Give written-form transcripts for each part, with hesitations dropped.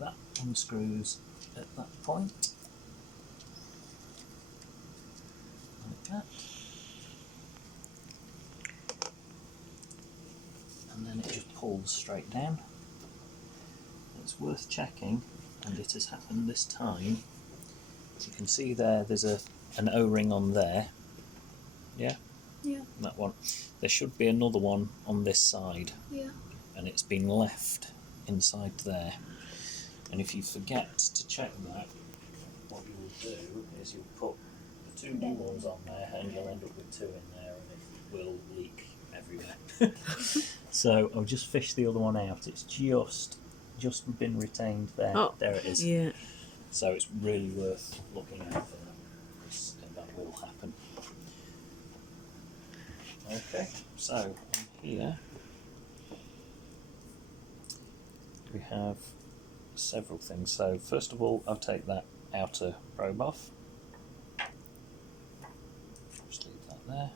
that unscrews at that point, like that, and then it just pulls straight down. It's worth checking, and it has happened this time. You can see there's an O-ring on there. Yeah? Yeah. That one. There should be another one on this side. Yeah. And it's been left inside there. And if you forget to check that, what you will do is you'll put the two new ones on there, and you'll end up with two in there, and it will leak everywhere. So I'll just fish the other one out. It's just been retained there. Oh, there it is. Yeah. So it's really worth looking out for that, because that will happen. Okay, so on here we have several things. So first of all, I'll take that outer probe off. Just leave that there.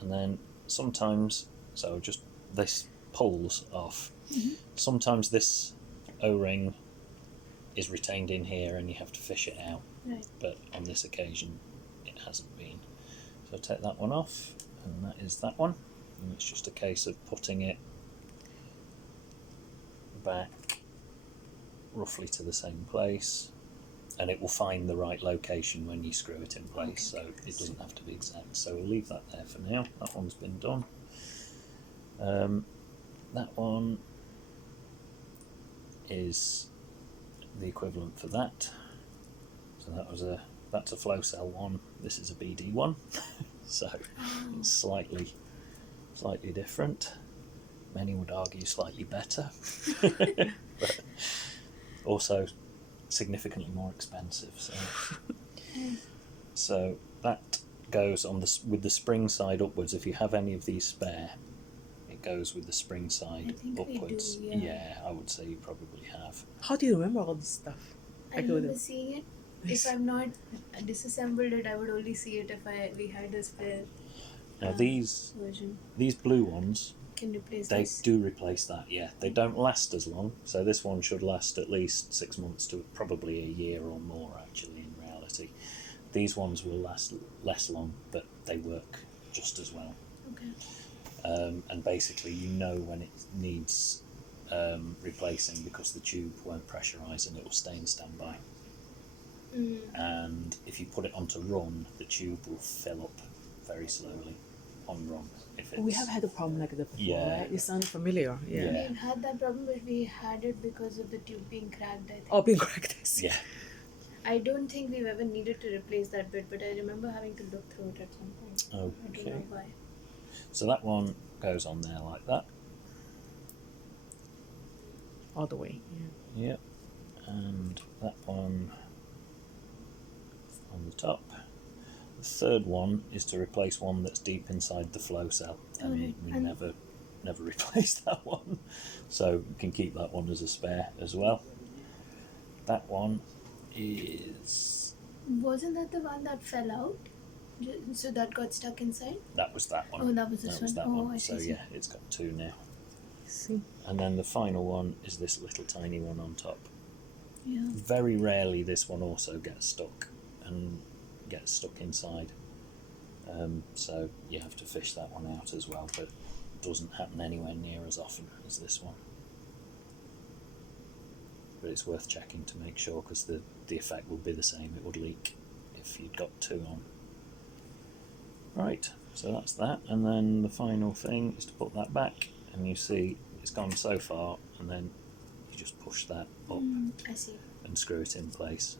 And then sometimes, so just this pulls off. Mm-hmm. Sometimes this O-ring is retained in here and you have to fish it out. Right. But on this occasion, it hasn't been. So take that one off, and that is that one. And it's just a case of putting it back roughly to the same place, and it will find the right location when you screw it in place, so it doesn't have to be exact. So we'll leave that there for now. That one's been done. That one is the equivalent for that. So that's a flow cell one. This is a BD one. So it's slightly different. Many would argue slightly better, but also significantly more expensive. So that goes on with the spring side upwards. If you have any of these spare, it goes with the spring side upwards. We do, yeah. I would say you probably have. How do you remember all this stuff? I remember seeing it. If I'm not disassembled it, I would only see it if we had a spare. Now these blue ones, can replace they this? do replace that. Yeah, they don't last as long. So this one should last at least 6 months to probably a year or more. Actually, in reality, these ones will last less long, but they work just as well. Okay. And basically, you know when it needs replacing, because the tube won't pressurise and it will stay in standby. And if you put it onto run, the tube will fill up very slowly on run. We have had a problem like that before. Yeah. Right? It sounds familiar. Yeah. We've had that problem, but we had it because of the tube being cracked, I think. Oh, being correct. Yeah. I don't think we've ever needed to replace that bit, but I remember having to look through it at some point. I don't know why. So that one goes on there like that. All the way. Yeah. Yep. And that one on the top. The third one is to replace one that's deep inside the flow cell, and we never replaced that one, so you can keep that one as a spare as well. That one is... Wasn't that the one that fell out? So that got stuck inside? That was that one. Oh, that was this one. That Oh, one. I So see. yeah, it's got two now. See. And then the final one is this little tiny one on top. Yeah. Very rarely this one also gets stuck inside. So you have to fish that one out as well, but it doesn't happen anywhere near as often as this one. But it's worth checking to make sure, because the effect would be the same. It would leak if you'd got two on. Right, so that's that, and then the final thing is to put that back, and you see it's gone so far, and then you just push that up I see. and screw it in place.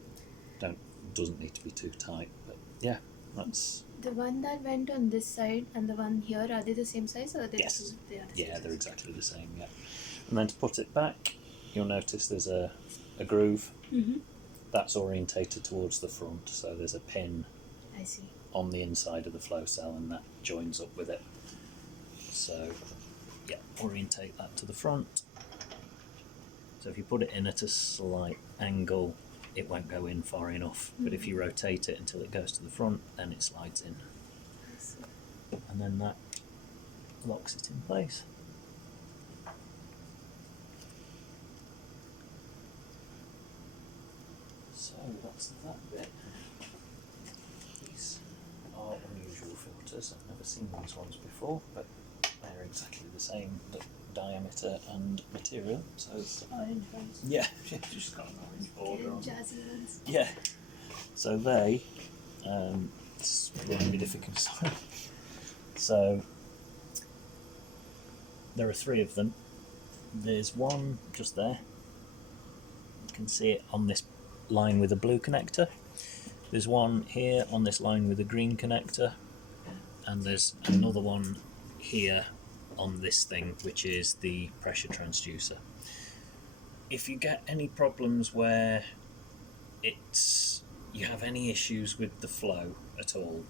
Doesn't need to be too tight, but yeah, that's... The one that went on this side and the one here, are they the same size, or are they Yes. they are the Yeah, same they're size? exactly the same, yeah. And then to put it back, you'll notice there's a groove. Mm-hmm. That's orientated towards the front, so there's a pin I see. on the inside of the flow cell, and that joins up with it. So, yeah, orientate that to the front. So if you put it in at a slight angle, it won't go in far enough. But if you rotate it until it goes to the front, then it slides in. I see. And then that locks it in place. that's that bit. These are unusual filters. I've never seen these ones before, but they're exactly the same diameter and material. So it's Orange ones. yeah, just got an orange border on. Jazzy ones. Yeah. So they, it's going to be difficult. Sorry. So there are 3 of them. There's one just there. You can see it on this line with a blue connector. There's one here on this line with a green connector, and there's another one here on this thing, which is the pressure transducer. If you get any problems where you have any issues with the flow at all,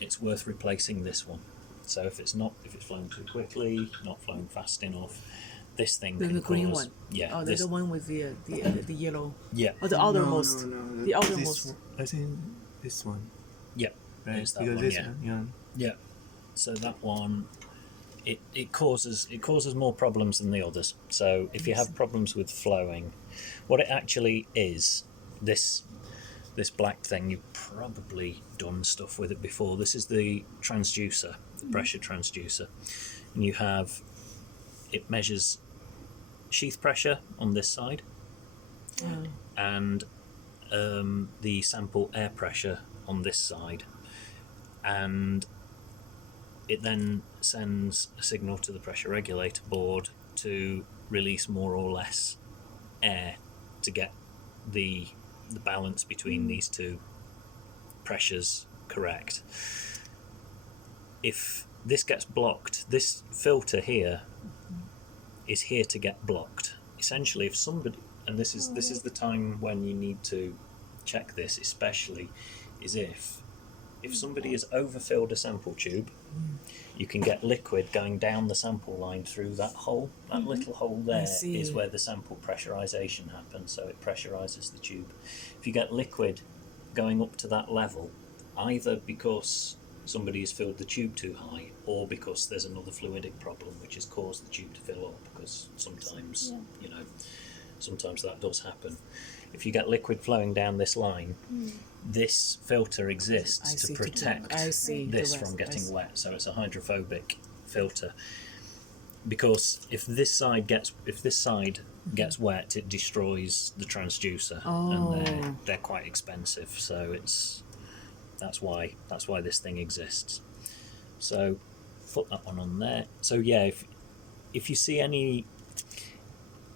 it's worth replacing this one. So if it's flowing too quickly, not flowing fast enough, this thing can The green cause, one. yeah. Oh, this, the one with the yellow. yeah. Oh, the outermost. No. The outermost. This, I think this one. Yeah. Right. It's that Because one, this yeah. one, yeah. Yeah. So that one, it causes more problems than the others. So if you have problems with flowing, what it actually is, this black thing, you've probably done stuff with it before. This is the transducer, the pressure transducer, and it measures sheath pressure on this side, and the sample air pressure on this side, and it then sends a signal to the pressure regulator board to release more or less air to get the balance between these two pressures correct. If this gets blocked, this filter here is here to get blocked. Essentially, if somebody, and this is the time when you need to check this, especially, is if somebody has overfilled a sample tube, you can get liquid going down the sample line through that hole. That little hole there is where the sample pressurization happens, so it pressurizes the tube. If you get liquid going up to that level, either because somebody has filled the tube too high, or because there's another fluidic problem which has caused the tube to fill up, because sometimes, sometimes that does happen. If you get liquid flowing down this line, this filter exists to protect this from getting wet. So it's a hydrophobic filter, because if this side gets wet, it destroys the transducer, and they're quite expensive. So that's why this thing exists. So put that one on there. So yeah, if you see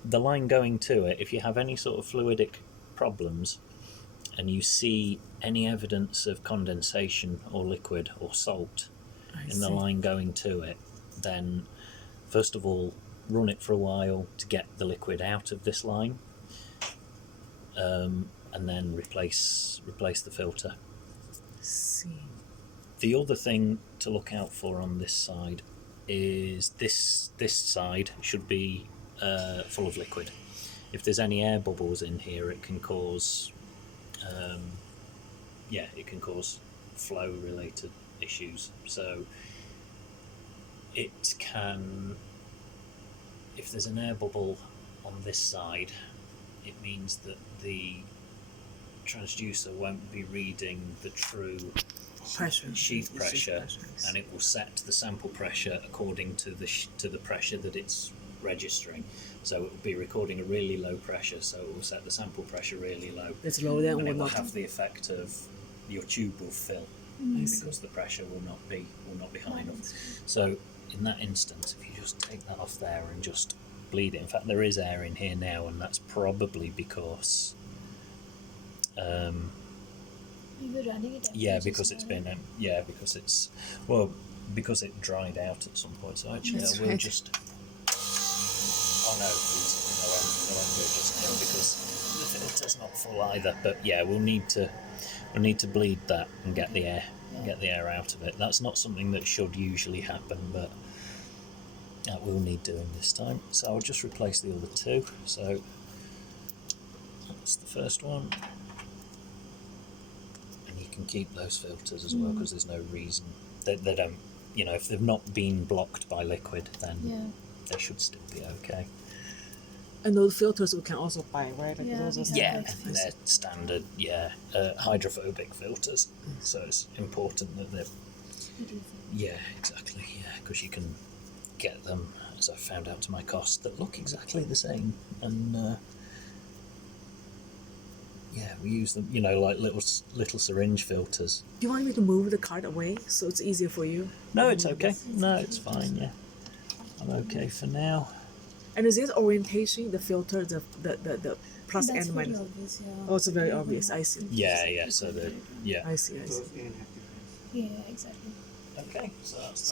the line going to it, if you have any sort of fluidic problems and you see any evidence of condensation or liquid or salt in the line going to it, then first of all run it for a while to get the liquid out of this line, and then replace the filter. The other thing to look out for on this side is this side should be full of liquid. If there's any air bubbles in here, it can cause flow related issues. So it can, if there's an air bubble on this side, it means that the transducer won't be reading the true sheath pressure, and it will set the sample pressure according to the pressure that it's registering. So it will be recording a really low pressure, so it will set the sample pressure really low. It's low, then and will it will not have the effect of your tube will fill because the pressure will not be high enough. So in that instance, if you just take that off there and just bleed it. In fact, there is air in here now, and that's probably because we were running it. Because it's been because it dried out at some point. So actually, I will just. Oh no, I won't do it just now because the filter's not full either. But yeah, we'll need to bleed that and get the air out of it. That's not something that should usually happen, but that will need doing this time. So I'll just replace the other two. So that's the first one, and you can keep those filters as well because there's no reason they don't. If they've not been blocked by liquid, then they should still be okay. And those filters we can also buy, right? Like Yeah, those are we have Yeah, those. they're standard, hydrophobic filters. So it's important that they're, yeah, exactly, yeah, because you can get them, as I found out to my cost, that look exactly the same. And yeah, we use them, like little syringe filters. Do you want me to move the cart away so it's easier for you? No, it's okay. No, it's fine, yeah. I'm okay for now. And is this orientation, the filter, the plus That's and very minus? obvious, yeah. Oh, it's very obvious. I see. Yeah, so I see. Yeah, exactly. okay, so that's